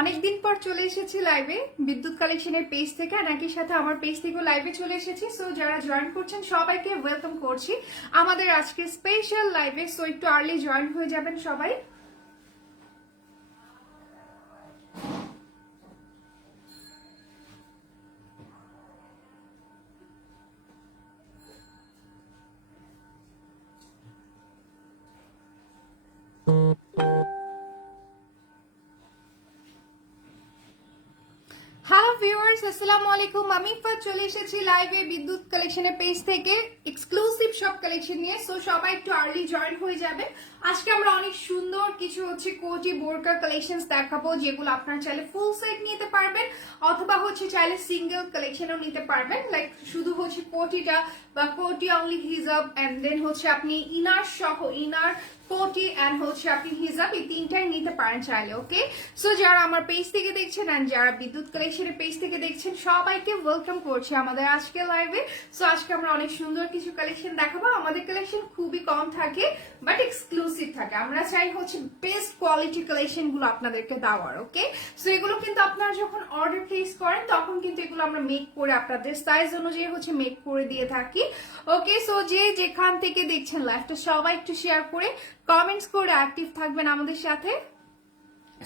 অনেকদিন পর চলে এসেছি লাইভে বিদ্যুৎ কালেকশনের পেজ থেকে, আর একই সাথে আমার পেজ থেকেও লাইভে চলে এসেছি। সো যারা জয়েন করছেন সবাইকে ওয়েলকাম করছি আমাদের আজকে স্পেশাল লাইভে। সো একটু আর্লি জয়েন হয়ে যাবেন সবাই। হ্যালো ভিউয়ার্স, আসসালামু আলাইকুম। আমি ইফাত চলে এসেছি লাইভে বিদ্যুৎ কালেকশনের পেজ থেকে এক্সক্লুসিভ সব কালেকশন নিয়ে। সো সবাই একটু আর্লি জয়েন হয়ে যাবে। আজকে আমরা অনেক সুন্দর কিছু কোটি বোরকা কালেকশনস দেখাবো, যেগুলো আপনারা চাইলে ফুল সেট নিতে পারবেন অথবা চাইলে সিঙ্গেল কালেকশনও নিতে পারবেন। লাইক শুধু কোটিটা বা কোটি অনলি হিজাব এন্ড দেন আপনি ইনার সহ ইনার কোটি এন্ড আপনি হিজাব এই তিনটাই নিতে পারেন চাইলে। ওকে, সো যারা আমার পেজ থেকে দেখছেন এন্ড যারা বিদ্যুৎ কালেকশনের পেজ থেকে দেখছেন সবাইকে ওয়েলকাম করছি আমাদের আজকে লাইভে। সো আজকে আমরা অনেক সুন্দর কিছু কালেকশন দেখাবো। আমাদের কালেকশন খুবই কম থাকে বাট এক্সক্লুসিভ থাকে। আমরা চাই বেস্ট কোয়ালিটি কালেকশন গুলো আপনাদেরকে দেওয়ার। ওকে, সো এগুলো কিন্তু আপনারা যখন অর্ডার প্লেস করেন তখন কিন্তু এগুলো আমরা মেক করে আপনাদের সাইজ অনুযায়ী মেক করে দিয়ে থাকি। ওকে, সো যে যেখান থেকে দেখছেন লাইভটা সবাই একটু শেয়ার করে কমেন্টস করে অ্যাক্টিভ থাকবেন আমাদের সাথে।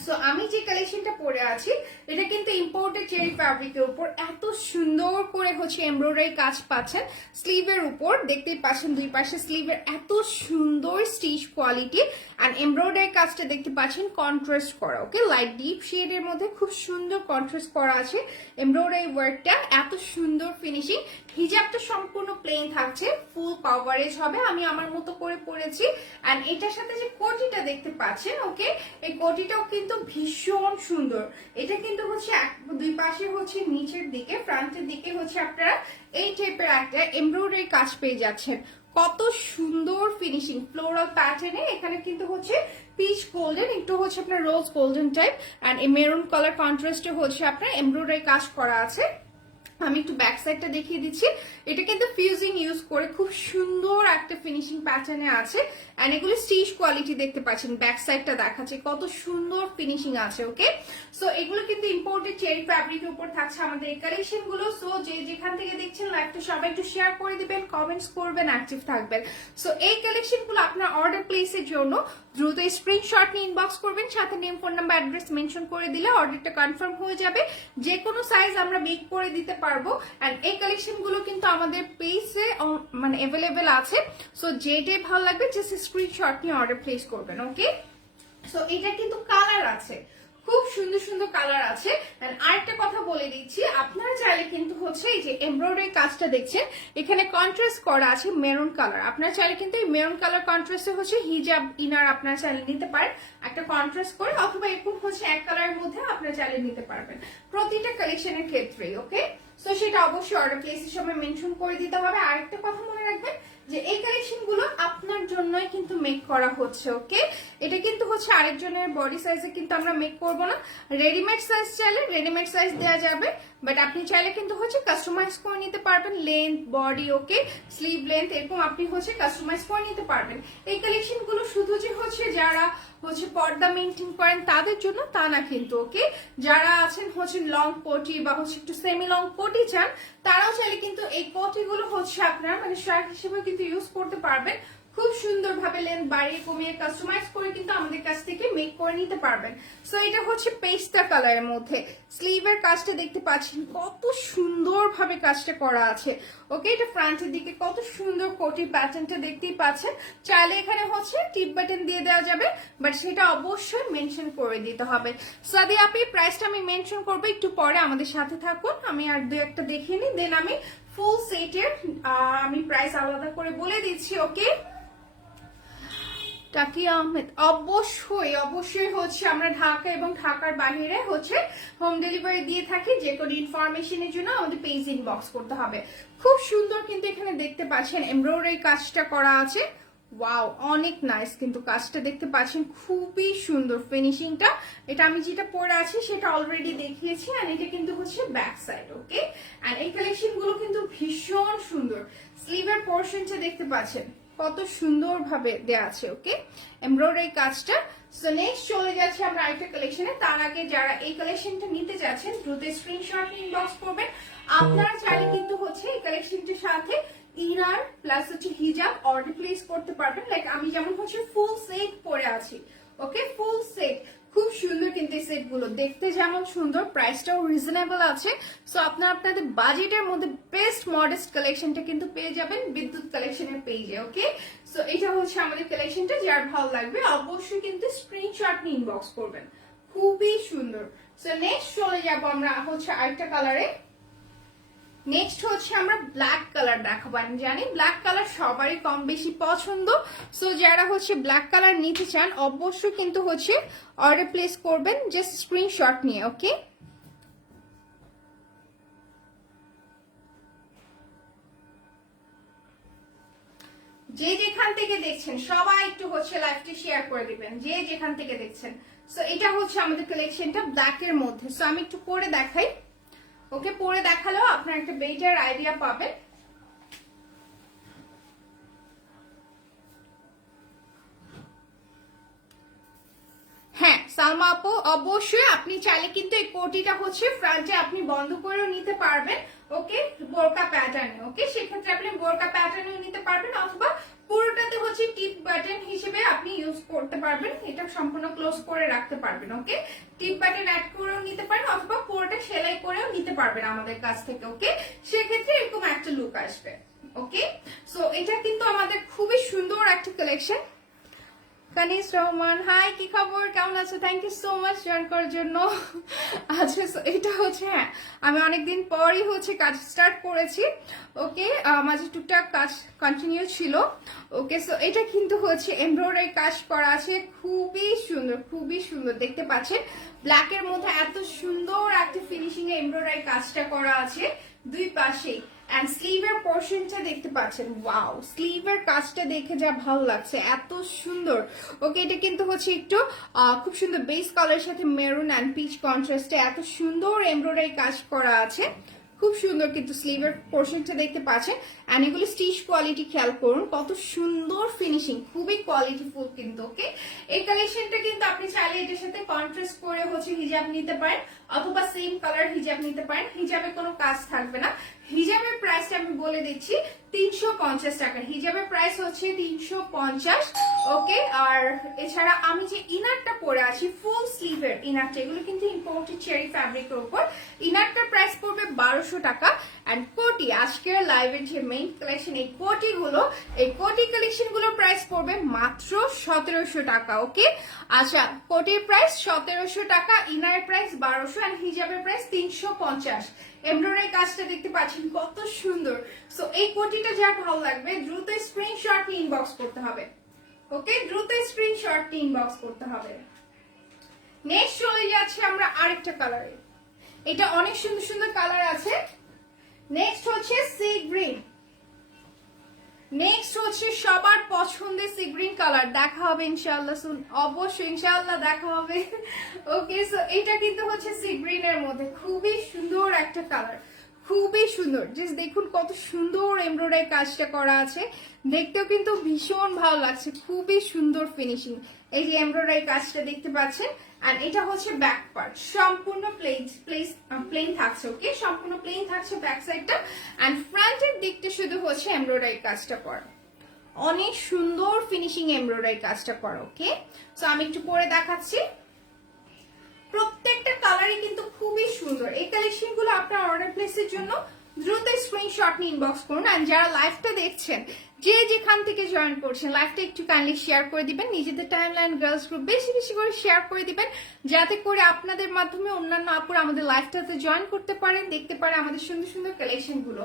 সো আমি যে কালেকশনটা পরে আছি এটা কিন্তু ইম্পোর্টেড চেরি ফ্যাব্রিকের উপর এত সুন্দর করে এমব্রয়ডারি কাজ পাচ্ছেন। স্লিভের উপর দেখতেই পাচ্ছেন দুই পাশে স্লিভের এত সুন্দর স্টিচ কোয়ালিটি এন্ড এমব্রয়ডারি কাজটা দেখতে পাচ্ছেন কন্ট্রাস্ট করা। ওকে, লাইট ডিপ শেডের মধ্যে খুব সুন্দর কন্ট্রাস্ট করা আছে এমব্রয়ডারি ওয়ার্কটা, এত সুন্দর ফিনিশিং। হিজাবটা সম্পূর্ণ প্লেন থাকছে, ফুল কভারেজ হবে। আমি আমার মতো করে পরেছি এন্ড এটার সাথে যে কোটিটা দেখতে পাচ্ছেন, ওকে, এই কোটিটাও কিন্তু ভীষণ সুন্দর। এটা কিন্তু দুই পাশে নিচের দিকে ফ্রন্টের দিকে আপনারা এই টাইপের একটা এমব্রয়ডারি কাজ পেয়ে যাচ্ছেন। কত সুন্দর ফিনিশিং ফ্লোরাল প্যাটার্নে। এখানে কিন্তু পিচ গোল্ডেন একটু আপনার rose golden type and maroon colour কন্ট্রাস্টে আপনার এমব্রয়ডারি কাজ করা আছে। আমি একটু ব্যাক সাইডটা দেখিয়ে দিচ্ছি। এটা কিন্তু ফিউজিং ইউজ করে খুব সুন্দর একটা ফিনিশিং প্যাটার্নে আছে এন্ড এগুলো স্টিচ কোয়ালিটি দেখতে পাচ্ছেন। ব্যাক সাইডটা দেখাচ্ছে কত সুন্দর ফিনিশিং আছে। ওকে, সো এগুলো কিন্তু ইম্পোর্টেড চেরি ফ্যাব্রিকের উপর থাকছে আমাদের এই কালেকশন গুলো। সো যে যেখান থেকে দেখছেন লাইভটা সবাই একটু শেয়ার করে দিবেন, কমেন্টস করবেন, অ্যাক্টিভ থাকবেন। সো এই কালেকশন গুলো আপনার অর্ডার প্লেসের জন্য দ্রুত স্ক্রিনশট নিয়ে ইনবক্স করবেন, সাথে name, phone number, address mention করে দিলে অর্ডারটা কনফার্ম হয়ে যাবে। যে কোনো সাইজ আমরা মেক করে দিতে পারবো এন্ড এই কালেকশন গুলো কিন্তু আমাদের পেজে অ্যাভেলেবেল আছে। সো যেটাই ভালো লাগবে জাস্ট স্ক্রিনশট নিয়ে অর্ডার প্লেস করবেন। ওকে, সো এটা কিন্তু কালার আছে, খুব সুন্দর সুন্দর কালার আছে। আরেকটা কথা বলে দিচ্ছি, আপনারা চাইলে কিন্তু এই যে এমব্রয়ডারি কাজটা দেখছেন এখানে কন্ট্রাস্ট করা আছে মেরুন কালার। আপনারা চাইলে কিন্তু এই মেরুন কালার কন্ট্রাস্টে হিজাব ইনার আপনারা চাইলে নিতে পারেন একটা কন্ট্রাস্ট করে, অথবা এরকম এক কালারের মধ্যে আপনারা চাইলে নিতে পারবেন প্রতিটা কালেকশনের ক্ষেত্রেই। ওকে, সো সেটা অবশ্যই অর্ডার প্লেসের সময় মেনশন করে দিতে হবে। আরেকটা কথা মনে রাখবেন যে এই কালেকশন গুলো আপনার জন্যই কিন্তু মেক করা হচ্ছে। ওকে, এটা কিন্তু আরেকজনের বডি সাইজে কিন্তু আমরা মেক করব না। রেডিমেড সাইজ চাইলে রেডিমেড সাইজ দেওয়া যাবে, বাট আপনি চাইলে কিন্তু কাস্টমাইজ করে নিতে পারবেন লেন্থ, বডি, ওকে, স্লিভ লেন্থ এরকম আপনি কাস্টমাইজ করে নিতে পারবেন। এই কালেকশন গুলো শুধু যে যারা পর্দা মেনটেন করেন তাদের জন্য তা না কিন্তু। ওকে, যারা আছেন লং কোটি বা একটু সেমি লং কোটি চান তারাও চাইলে কিন্তু এই কোটি গুলো আপনারা শার্ট হিসেবে কিন্তু ইউজ করতে পারবেন। খুব সুন্দর ভাবে লেন্থ বাড়িয়ে কমিয়ে কাস্টমাইজ করে কিন্তু আমাদের কাছ থেকে মেক করে নিতে পারবেন। সো এটা পেস্টা কালারের মধ্যে স্লিভের কাজটা দেখতে পাচ্ছেন কত সুন্দর ভাবে কাজটা করা আছে। ওকে, এটা ফ্রন্টের দিকে কত সুন্দর কোটি প্যাটার্নটা দেখতেই পাচ্ছেন। চাইলে এখানে টিপ বাটন দিয়ে দেওয়া যাবে, বাট সেটা অবশ্যই মেনশন করে দিতে হবে। সাদি আপনি প্রাইসটা আমি মেনশন করবো একটু পরে, আমাদের সাথে থাকুন। আমি আর দু একটা দেখিয়ে নিই, দেন আমি ফুল সেটের আমি প্রাইস আলাদা করে বলে দিচ্ছি। ওকে, টাকিয়া আহমেদ, অবশ্যই অবশ্যই আমরা ঢাকা এবং ঢাকার বাইরে হোম ডেলিভারি দিয়ে থাকি। যে কোনো ইনফরমেশনের জন্য আমাদের পেজ ইনবক্স করতে হবে। খুব সুন্দর কিন্তু এখানে দেখতে পাচ্ছেন এমব্রয়ডারি কাজটা করা আছে। ওয়াও, অনেক নাইস কিন্তু কাজটা দেখতে পাচ্ছেন, খুবই সুন্দর ফিনিশিংটা। এটা আমি যেটা পরে আছি সেটা অলরেডি দেখিয়েছি এন্ড এটা কিন্তু ব্যাক সাইড। ওকে, এন্ড এই কালেকশন গুলো কিন্তু ভীষণ সুন্দর। স্লিভের পোর্শনটা দেখতে পাচ্ছেন কত সুন্দরভাবে দেয়া আছে। ওকে, এমব্রয়ডারি কাজটা। সো নেক্সট চলে যাচ্ছে আমরা আরেকটা কালেকশনে। তার আগে যারা এই কালেকশনটা নিতে যাচ্ছেন দ্রুত স্ক্রিনশট ইনবক্স করবেন। আপনারা চাইলে কিন্তু হচ্ছে এই কালেকশনটির সাথে ইনার প্লাস হচ্ছে হিজাব অর্ডার প্লেস করতে পারবেন। লাইক আমি যেমন হচ্ছে ফুল সেট পরে আছি, ওকে, ফুল সেট, খুব সুন্দর কিন্তু এই সেট গুলো দেখতে যেমন সুন্দর, প্রাইসটাও রিজনেবল আছে। সো আপনারা আপনাদের বাজেটের মধ্যে বেস্ট মডেস্ট কালেকশনটা কিন্তু পেয়ে যাবেন বিদ্যুৎ কালেকশনের পেজে। ওকে, সো এটা হচ্ছে আমাদের কালেকশনটা। যার ভালো লাগবে অবশ্যই কিন্তু স্ক্রিনশট নিয়ে ইনবক্স করবেন, খুবই সুন্দর। সো নেক্সট চলে যাবো আমরা হচ্ছে আরেকটা কালারে। নেক্সট হচ্ছে আমরা ব্ল্যাক কালার দেখাবো। আমি জানি ব্ল্যাক কালার সবারই কম বেশি পছন্দ। সো যারা হচ্ছে ব্ল্যাক কালার নিতে চান অবশ্যই কিন্তু হচ্ছে অর্ডার প্লেস করবেন জাস্ট স্ক্রিনশট নিয়ে। ওকে, যে যেখান থেকে দেখছেন সবাই একটু হচ্ছে লাইভটি শেয়ার করে দিবেন, যে যেখান থেকে দেখছেন। সো এটা হচ্ছে আমাদের কালেকশনটা ব্ল্যাক এর মধ্যে। সো আমি একটু পরে দেখাই। ওকে, পরে দেখালেও আপনার একটা বেটার আইডিয়া পাবেন। হ্যাঁ সালমা আপু, অবশ্যই আপনি চাইলে কিন্তু এই কোটিটা হচ্ছে ফ্রন্টে আপনি বন্ধ করেও নিতে পারবেন। ওকে, বোরকা প্যাটার্নে। ওকে, সেক্ষেত্রে আপনি বোরকা প্যাটার্নেও নিতে পারবেন, অথবা পুরোটাতে হচ্ছে টিপ বাটন হিসেবে আপনি ইউজ করতে পারবেন। এটা সম্পূর্ণ ক্লোজ করে রাখতে পারবেন। ওকে, টিপ বাটন অ্যাড করেও নিতে পারেন, অথবা পুরোটা সেলাই করেও নিতে পারবেন আমাদের কাছ থেকে। ওকে, সেক্ষেত্রে এরকম একটা লুক আসবে। ওকে, সো এটা কিন্তু আমাদের খুবই সুন্দর একটা কালেকশন। কানিস রহমান, হাই, কি খবর, কেমন আছো? Thank you so much join করার জন্য। আচ্ছা, এটা হচ্ছে, হ্যাঁ আমি অনেকদিন পরই হচ্ছে কাজ স্টার্ট করেছি। ওকে, মাঝে টুকটাক কাজ কন্টিনিউ ছিল। ওকে, সো এটা কিন্তু হচ্ছে এমব্রয়ডারি কাজ করা আছে, খুবই সুন্দর, খুবই সুন্দর দেখতে পাচ্ছেন। ব্ল্যাক এর মধ্যে এত সুন্দর একটা ফিনিশিং এ এমব্রয়ডারি কাজটা করা আছে দুই পাশেই। এন্ড স্লিভের পোর্শনটা দেখতে পাচ্ছেন, ওয়াও, স্লিভের কাজটা দেখে যা ভালো লাগছে, এত সুন্দর। ওকে, এটা কিন্তু হচ্ছে একটু খুব সুন্দর বেস কালারের সাথে মেরুন এন্ড পিচ কন্ট্রাস্টে এত সুন্দর এমব্রয়ডারি কাজ করা আছে, খুব সুন্দর কিন্তু স্লিভের পোর্শনটা দেখতে পাচ্ছেন। এন্ড এগুলো স্টিচ কোয়ালিটি খেয়াল করুন, কত সুন্দর ফিনিশিং, খুবই কোয়ালিটিফুল কিন্তু। ওকে, এই কালেকশনটা কিন্তু আপনি চাইলে এটার সাথে কন্ট্রাস্ট করে হচ্ছে হিজাব নিতে পারেন, অথবা সেম কালার হিজাব নিতে পারেন। হিজাবে কোনো কাজ থাকবে না। হিজাবের প্রাইসটা আমি বলে দিচ্ছি 350 টাকা। হিজাবের প্রাইস হচ্ছে 350। ওকে, আর এছাড়া আমি যে ইনারটা পরে আছি ফুল স্লিভের ইনারটা, এগুলো কিন্তু ইম্পোর্টেড চেরি ফ্যাব্রিকের উপর। ইনারটার প্রাইস পড়বে 1200 টাকা। এন্ড কোটি, আজকের লাইভের যে মেইন কালেকশন, এই কোটিগুলো, এই কোটি কালেকশন গুলোর প্রাইস পড়বে মাত্র 1700 টাকা। ওকে, আচ্ছা, কোটির প্রাইস 1700 টাকা, ইনারের প্রাইস 1200, এন্ড হিজাবের প্রাইস 350। এমব্রয়ডারি কাজটা দেখতে পাচ্ছেন কত সুন্দর। সো এই কোটিটা যার ভালো লাগবে দ্রুত স্ক্রিনশট নিয়ে ইনবক্স করতে হবে। ওকে, দ্রুত স্ক্রিনশট নিয়ে ইনবক্স করতে হবে। নেক্সট চলে যাচ্ছে আমরা আরেকটা কালারে। এটা অনেক সুন্দর সুন্দর কালার আছে। নেক্সট হচ্ছে সি গ্রিন। নেক্সট হচ্ছে সবার পছন্দের সি গ্রিন কালার। দেখা হবে ইনশাআল্লাহ সুন, অবশ্যই ইনশাআল্লাহ দেখা হবে। ওকে, সো এটা কিন্তু হচ্ছে সি গ্রিন এর মধ্যে খুবই সুন্দর একটা কালার, খুবই সুন্দর। জাস্ট দেখুন কত সুন্দর এমব্রয়ডারি কাজটা করা আছে, দেখতেও কিন্তু ভীষণ ভালো লাগছে, খুবই সুন্দর ফিনিশিং। এই যে এমব্রয়ডারি কাজটা দেখতে পাচ্ছেন। আর এটা হচ্ছে ব্যাক পার্ট, সম্পূর্ণ প্লেন থাকছে। ওকে, সম্পূর্ণ প্লেন থাকছে ব্যাক সাইডটা। এন্ড ফ্রন্টের দিকটা শুধু হচ্ছে এমব্রয়ডারি কাজটা করা, অনেক সুন্দর ফিনিশিং এমব্রয়ডারি কাজটা করা। ওকে, সো আমি একটু পরে দেখাচ্ছি। প্রত্যেকটা কালারই কিন্তু খুবই সুন্দর। এই কালেকশন গুলো আপনার অর্ডার প্লেসের জন্য দ্রুত স্ক্রিনশট নিয়ে ইনবক্স করুন। আর যারা লাইভটা দেখছেন, যে যেখান থেকে জয়েন করছেন, লাইভটা একটু কাইন্ডলি শেয়ার করে দিবেন, নিজেদের টাইমলাইন গার্লস গ্রুপ বেশি বেশি করে শেয়ার করে দিবেন, যাতে করে আপনাদের মাধ্যমে অন্যান্য আপুরা আমাদের লাইভটাতে জয়েন করতে পারেন, দেখতে পারে আমাদের সুন্দর সুন্দর কালেকশন গুলো।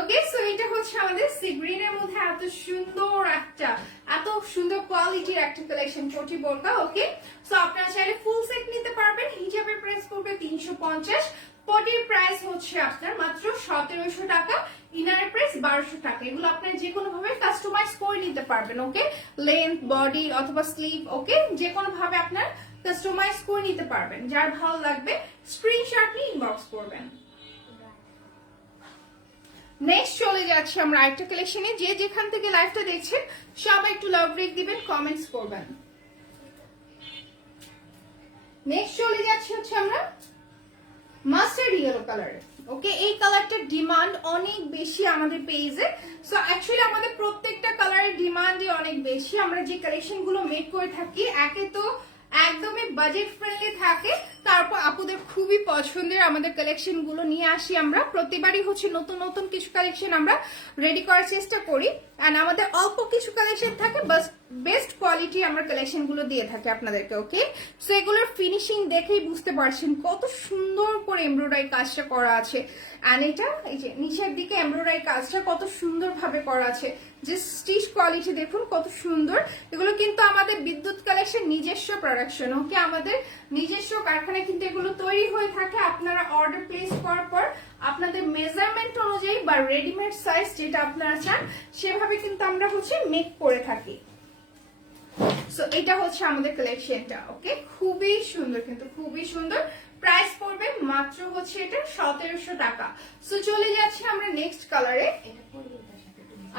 ওকে, সো এটা হচ্ছে আমাদের সি গ্রিন এর মধ্যে এত সুন্দর একটা, এত সুন্দর কোয়ালিটির একটা কালেকশন কোটি বোরকা। ওকে, সো আপনারা চাইলে ফুল সেট নিতে পারবেন। হিজাবের প্রাইস পড়বে 350, কোটির প্রাইস হচ্ছে আপনার মাত্র 1700 টাকা, ইনারের প্রাইস 1200 টাকা। এগুলো আপনার যে কোনো ভাবে কাস্টমাইজ করে নিতে পারবেন। ওকে, লেন্থ, বডি অথবা স্লিভ, ওকে, যে কোনো ভাবে আপনার কাস্টমাইজ করে নিতে পারবেন। যার ভালো লাগবে স্ক্রিনশট নিয়ে ইনবক্স করবেন। নেক্সট চলে যাচ্ছি আমরা আরেকটা কালেকশনে। যে যেখান থেকে লাইভটা দেখছেন সবাই একটু লাভ ব্রেক দিবেন, কমেন্টস করবেন। নেক্সট চলে যাচ্ছি হচ্ছে আমরা মাস্টার্ড ইয়েলো কালার। ওকে, এই কালারটার ডিমান্ড অনেক বেশি আমাদের পেজে। সো অ্যাকচুয়ালি আমাদের প্রত্যেকটা কালারের ডিমান্ডই অনেক বেশি। আমরা যে কালেকশন গুলো মেক করে থাকি, একে তো একদমই বাজেট ফ্রেন্ডলি থাকে, তারপর আপুদের খুবই পছন্দের আমাদের কালেকশন গুলো নিয়ে আসি আমরা। প্রতিবারই হচ্ছে নতুন নতুন কিছু কালেকশন আমরা রেডি করার চেষ্টা করি, এন্ড আমাদের অল্প কিছু কালেকশন থাকে, বাস বেস্ট কোয়ালিটি আমরা কালেকশন গুলো দিয়ে থাকি আপনাদেরকে। ওকে, সো এগুলোর ফিনিশিং দেখেই বুঝতে পারছেন কত সুন্দর করে এমব্রয়ডারি কাজটা করা আছে। এন্ড এটা এই যে নিচের দিকে এমব্রয়ডারি কাজটা কত সুন্দর ভাবে করা আছে, যে স্টিচ কোয়ালিটি দেখুন কত সুন্দর। এগুলো কিন্তু আমাদের বিদ্যুৎ কালেকশন নিজস্ব প্রোডাকশন। ওকে, আমাদের নিজস্ব কারখানায় কিন্তু এগুলো তৈরি হয়ে থাকে। আপনারা অর্ডার প্লেস করার পর আপনাদের মেজারমেন্ট অনুযায়ী বা রেডিমেড সাইজ যেটা আপনারা চান সেভাবে কিন্তু আমরা হচ্ছে মেক করে থাকি। সো এটা হচ্ছে আমাদের কালেকশনটা। ওকে, খুবই সুন্দর, কিন্তু খুবই সুন্দর। প্রাইস পড়বে মাত্র হচ্ছে এটা 1700 টাকা। সো চলে যাচ্ছি আমরা নেক্সট কালারে।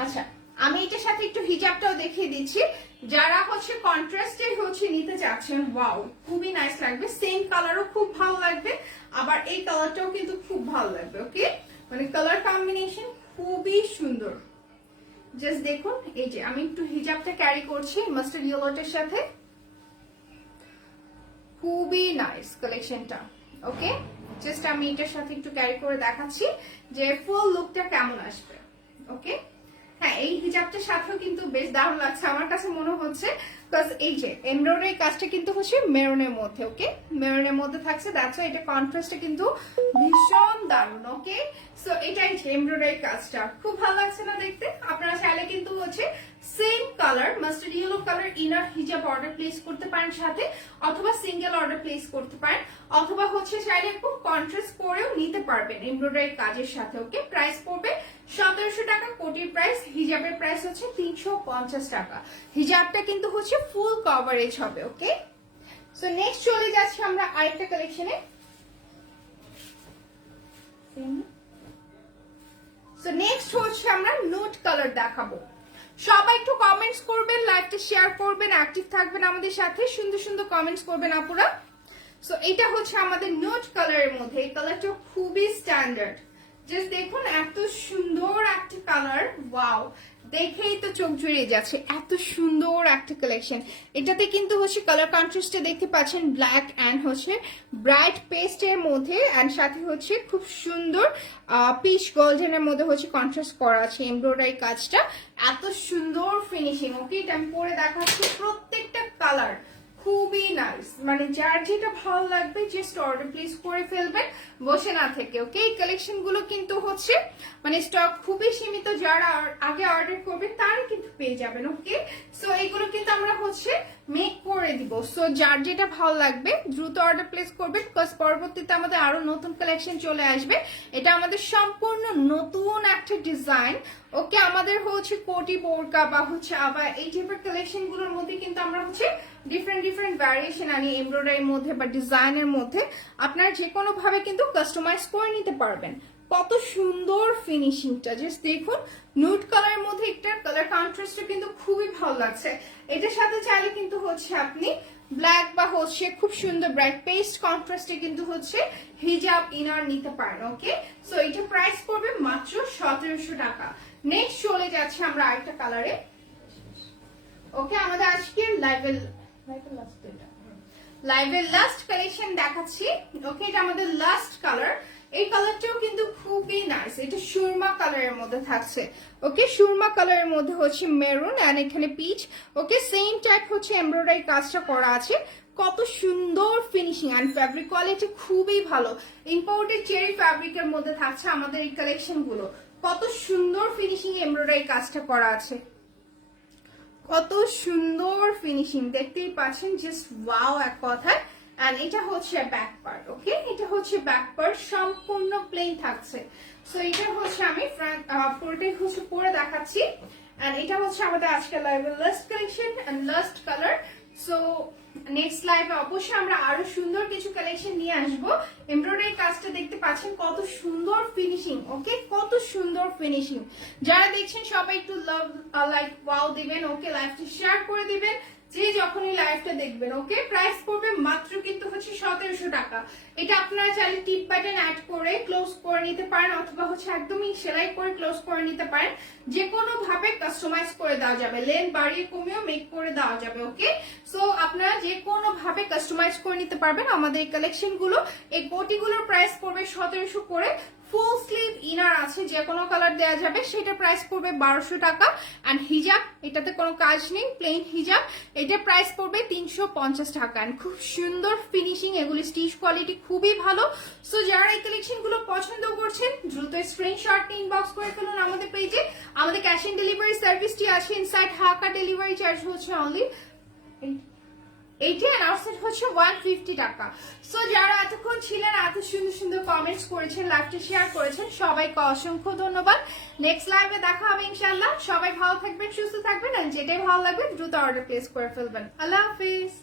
আচ্ছা, আমি এটার সাথে একটু হিজাবটাও দেখিয়ে দিচ্ছি। যারা হচ্ছে কন্ট্রাস্টে হচ্ছে নিতে চাচ্ছেন, ওয়াও খুবই নাইস লাগবে। সেম কালারও খুব ভালো লাগবে, আবার এই কালারটাও কিন্তু খুব ভালো লাগবে। ওকে, মানে কালার কম্বিনেশন খুবই সুন্দর। জাস্ট দেখুন, এই যে আমি একটু হিজাবটা ক্যারি করছি মাস্টার্ড ইয়েলোটার সাথে, খুবই নাইস কালেকশনটা। ওকে, জাস্ট আমি এটার সাথে একটু ক্যারি করে দেখাচ্ছি যে ফুল লুকটা কেমন আসবে। ওকে, হ্যাঁ, এই হিজাবটার সাথেও কিন্তু বেশ দারুণ লাগছে আমার কাছে মনে হচ্ছে, বিকজ এই যে এমব্রয়ডারি কাজটা কিন্তু হচ্ছে মেরুনের মধ্যে। ওকে, মেরুনের মধ্যে থাকছে, দ্যাটস ওয়াই এটা কন্ট্রাস্টটা কিন্তু ভীষণ দারুণ। ওকে, সো এটাই যে এমব্রয়ডারি কাজটা খুব ভালো লাগছে না দেখতে? আপনারা চাইলে কিন্তু হচ্ছে same colour mustard yellow colour inner হিজাব অর্ডার প্লেস করতে পারেন সাথে, অথবা সিঙ্গেল অর্ডার প্লেস করতে পারেন, অথবা হচ্ছে চাইলে খুব কন্ট্রাস্ট করেও নিতে পারবেন এমব্রয়ডারি কাজের সাথে। ওকে, প্রাইস পড়বে 1700 টাকা কোটির প্রাইস। হিজাবের প্রাইস হচ্ছে 350 টাকা। হিজাবটা কিন্তু হচ্ছে ফুল কভারেজ হবে। ওকে, সো নেক্সট চলে যাচ্ছি আমরা আরেকটা কালেকশনে। সো নেক্সট হচ্ছে আমরা নোট কালার দেখাবো। সবাই একটু কমেন্টস করবেন, লাইভটা শেয়ার করবেন, অ্যাক্টিভ থাকবেন আমাদের সাথে, সুন্দর সুন্দর কমেন্টস করবেন আপুরা। সো এটা হচ্ছে আমাদের নোট কালারের মধ্যে। এই কালারটা খুবই স্ট্যান্ডার্ড। জাস্ট দেখুন এত সুন্দর একটা কালার, ওয়াও, দেখেই তো চোখ জুড়িয়ে যাচ্ছে। এত সুন্দর একটা কালেকশন। এটাতে কিন্তু হচ্ছে কালার কন্ট্রাস্টে দেখতে পাচ্ছেন ব্ল্যাক অ্যান্ড হচ্ছে ব্রাইট পেস্টের মধ্যে, অ্যান্ড সাথে হচ্ছে খুব সুন্দর পিচ গোল্ডেনের মধ্যে হচ্ছে কন্ট্রাস্ট করা আছে এমব্রয়ডারি কাজটা। এত সুন্দর ফিনিশিং। ওকে, এটা আমি পরে দেখাচ্ছি। প্রত্যেকটা কালার খুবই নাইস, মানে যার যেটা ভালো লাগবে জাস্ট অর্ডার প্লেস করে ফেলবেন বসে না থেকে। ওকে, এই কালেকশন গুলো কিন্তু হচ্ছে মানে স্টক খুবই সীমিত, যারা আগে অর্ডার করবেন তারা কিন্তু পেয়ে যাবেন। ওকে, সো এইগুলো কিন্তু আমরা হচ্ছে মেক করে দিব। সো যার যেটা ভালো লাগবে দ্রুত অর্ডার প্লেস করবেন, বিকজ পরবর্তীতে আমাদের আরো নতুন কালেকশন চলে আসবে। এটা আমাদের সম্পূর্ণ নতুন একটা ডিজাইন। ওকে, আমাদের হচ্ছে কোটি বোরকা বা হচ্ছে আবার এই টাইপের কালেকশন গুলোর মধ্যে কিন্তু আমরা হচ্ছে ডিফারেন্ট ডিফারেন্ট ভ্যারিয়েশন আনি এমব্রয়ডারির মধ্যে বা ডিজাইনের মধ্যে। আপনারা যে কোনো ভাবে কিন্তু কাস্টমাইজ করে নিতে পারবেন। কত সুন্দর ফিনিশিংটা, জাস্ট দেখুন। নুড কালারের মধ্যে একটা কালার কন্ট্রাস্টটা কিন্তু খুবই ভালো লাগছে। এটার সাথে চাইলে কিন্তু হচ্ছে আপনি ব্ল্যাক বা হচ্ছে খুব সুন্দর ব্রাইট পেস্ট কন্ট্রাস্টে কিন্তু হচ্ছে হিজাব ইনার নিতে পারেন। ওকে, সো এটা প্রাইস পড়বে মাত্র 1700 টাকা। নেক্সট চলে যাচ্ছে আমরা আরেকটা কালারে। ওকে, আমাদের আজকের লাইভের লাস্ট কালেকশন দেখাচ্ছি। ওকে, এটা আমাদের লাস্ট কালার। এই কালারটাও কিন্তু খুবই নাইস। এটা সুরমা কালারের মধ্যে থাকছে। ওকে, সুরমা কালারের মধ্যে হচ্ছে মেরুন এন্ড এখানে পিচ। ওকে, সেম টাইপ হচ্ছে এমব্রয়ডারি কাজটা করা আছে। কত সুন্দর ফিনিশিং এন্ড ফ্যাব্রিক কোয়ালিটি খুবই ভালো। ইম্পোর্টেড চেরি ফ্যাব্রিকের মধ্যে থাকছে আমাদের এই কালেকশন গুলো। কত সুন্দর ফিনিশিং এমব্রয়ডারি কাজটা করা আছে, কত সুন্দর ফিনিশিং দেখতেই পাচ্ছেন। জাস্ট ওয়াও এক কথায়। এন্ড এটা হচ্ছে ব্যাক পার্ট। ওকে, এটা হচ্ছে ব্যাক পার্ট, সম্পূর্ণ প্লেন থাকছে। সো এটা হচ্ছে আমি ফ্রন্ট পুরোটাই হচ্ছে পরে দেখাচ্ছি। এন্ড এটা হচ্ছে আমাদের আজকের লাইভের last collection and last colour. So next লাইভে অবশ্যই আমরা আরো সুন্দর কিছু কালেকশন নিয়ে আসবো। এমব্রয়ডারি কাজটা দেখতে পাচ্ছেন কত সুন্দর ফিনিশিং, ওকে, কত সুন্দর ফিনিশিং। যারা দেখছেন সবাই একটু লাভ লাইক ওয়াও দিবেন, ওকে, লাইভটা শেয়ার করে দিবেন যে যখনই লাইভটা দেখবেন, ওকে। প্রাইস পড়বে মাত্র কিন্তু হচ্ছে 1700 টাকা। এটা আপনারা চাইলে টিপ বাটন অ্যাড করে ক্লোজ করে নিতে পারেন, অথবা হচ্ছে একদমই সেলাই করে ক্লোজ করে নিতে পারেন। যে কোনো ভাবে কাস্টমাইজ করে দেওয়া যাবে, লেন বাড়িয়ে কমিয়েও মেক করে দেওয়া যাবে, ওকে। সো আপনারা যে কোনো ভাবে কাস্টমাইজ করে নিতে পারবেন আমাদের এই কালেকশন গুলো। এই কোটিগুলোর প্রাইস পড়বে 1700 করে। ফুল স্লিভ ইনার আছে, যে কোনো কালার দেওয়া যাবে, সেটা প্রাইস পড়বে 1200 টাকা। অ্যান্ড হিজাব, এটাতে কোনো কাজ নেই, প্লেন হিজাব, এটা প্রাইস পড়বে 350 টাকা। অ্যান্ড খুব সুন্দর ফিনিশিং, এগুলি স্টিচ কোয়ালিটি খুবই ভালো। সো যারা এই কালেকশন গুলো পছন্দ করছেন দ্রুত স্ক্রিনশট নিয়ে ইনবক্স করে ফেলুন আমাদের পেজে। আমাদের ক্যাশ অন ডেলিভারি সার্ভিসটি আছে ইনসাইড ঢাকা। ডেলিভারি চার্জ হচ্ছে অনলি 80 and আউটসাইড হচ্ছে 150 টাকা। সো যারা এতক্ষণ ছিলেন, এত সুন্দর সুন্দর কমেন্টস করেছেন, লাইভটা শেয়ার করেছেন, সবাইকে অসংখ্য ধন্যবাদ। নেক্সট লাইভে দেখা হবে ইনশাআল্লাহ। সবাই ভালো থাকবেন, সুস্থ থাকবেন, আর যেটাই ভালো লাগবে দ্রুত অর্ডার প্লেস করে ফেলবেন। আল্লাহ হাফিজ।